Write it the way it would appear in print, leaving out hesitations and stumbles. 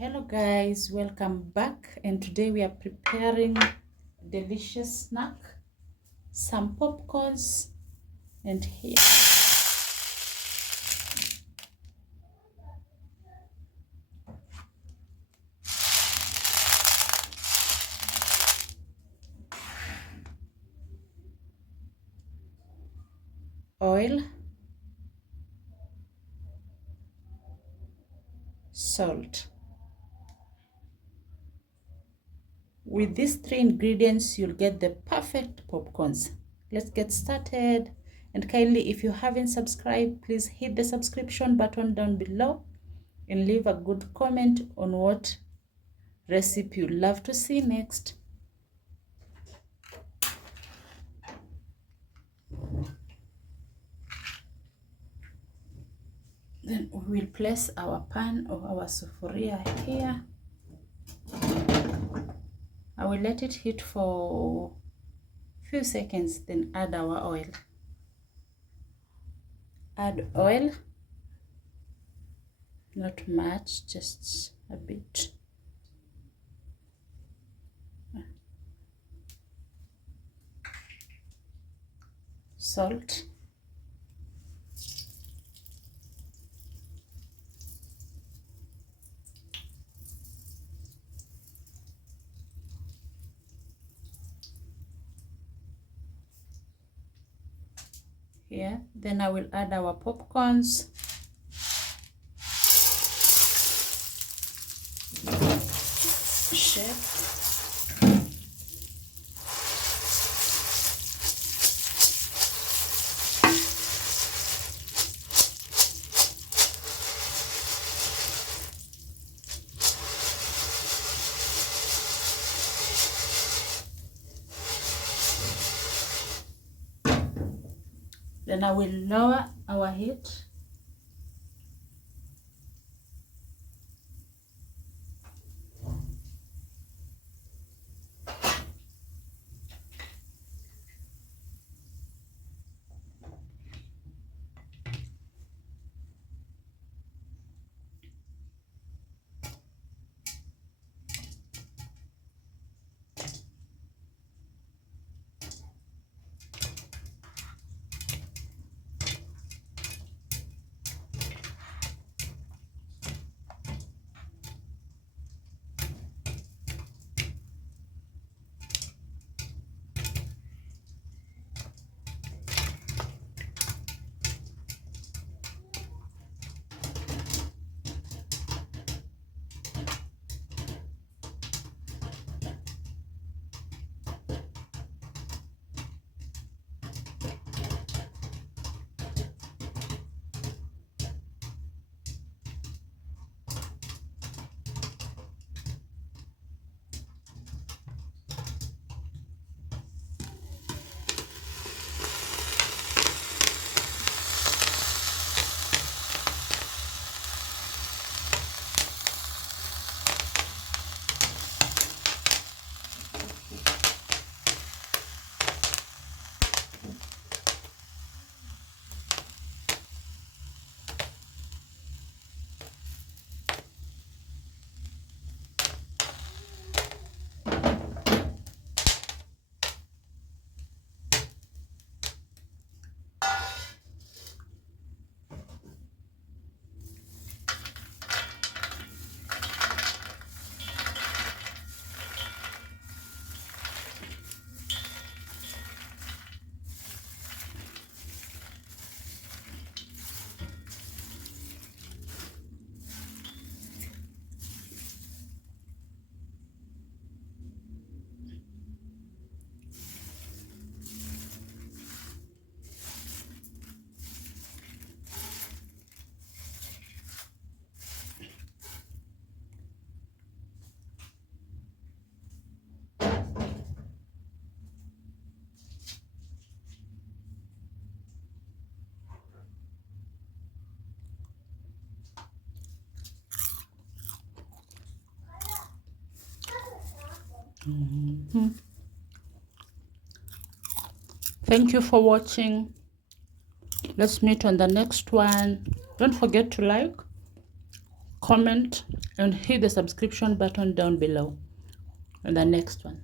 Hello guys, welcome back, and today we are preparing delicious snack, some popcorns, and here oil, salt. With these three ingredients you'll get the perfect popcorns. Let's get started, and kindly, if you haven't subscribed, please hit the subscription button down below and leave a good comment on what recipe you'd love to see next. Then we will place our pan or our sufuria here. I will let it heat for a few seconds, then add our oil. Add oil, not much, just a bit. Salt. Here, then I will add our popcorns. Shake. Then I will lower our heat. Thank you for watching. Let's meet on the next one. Don't forget to like, comment, and hit the subscription button down below. And the next one.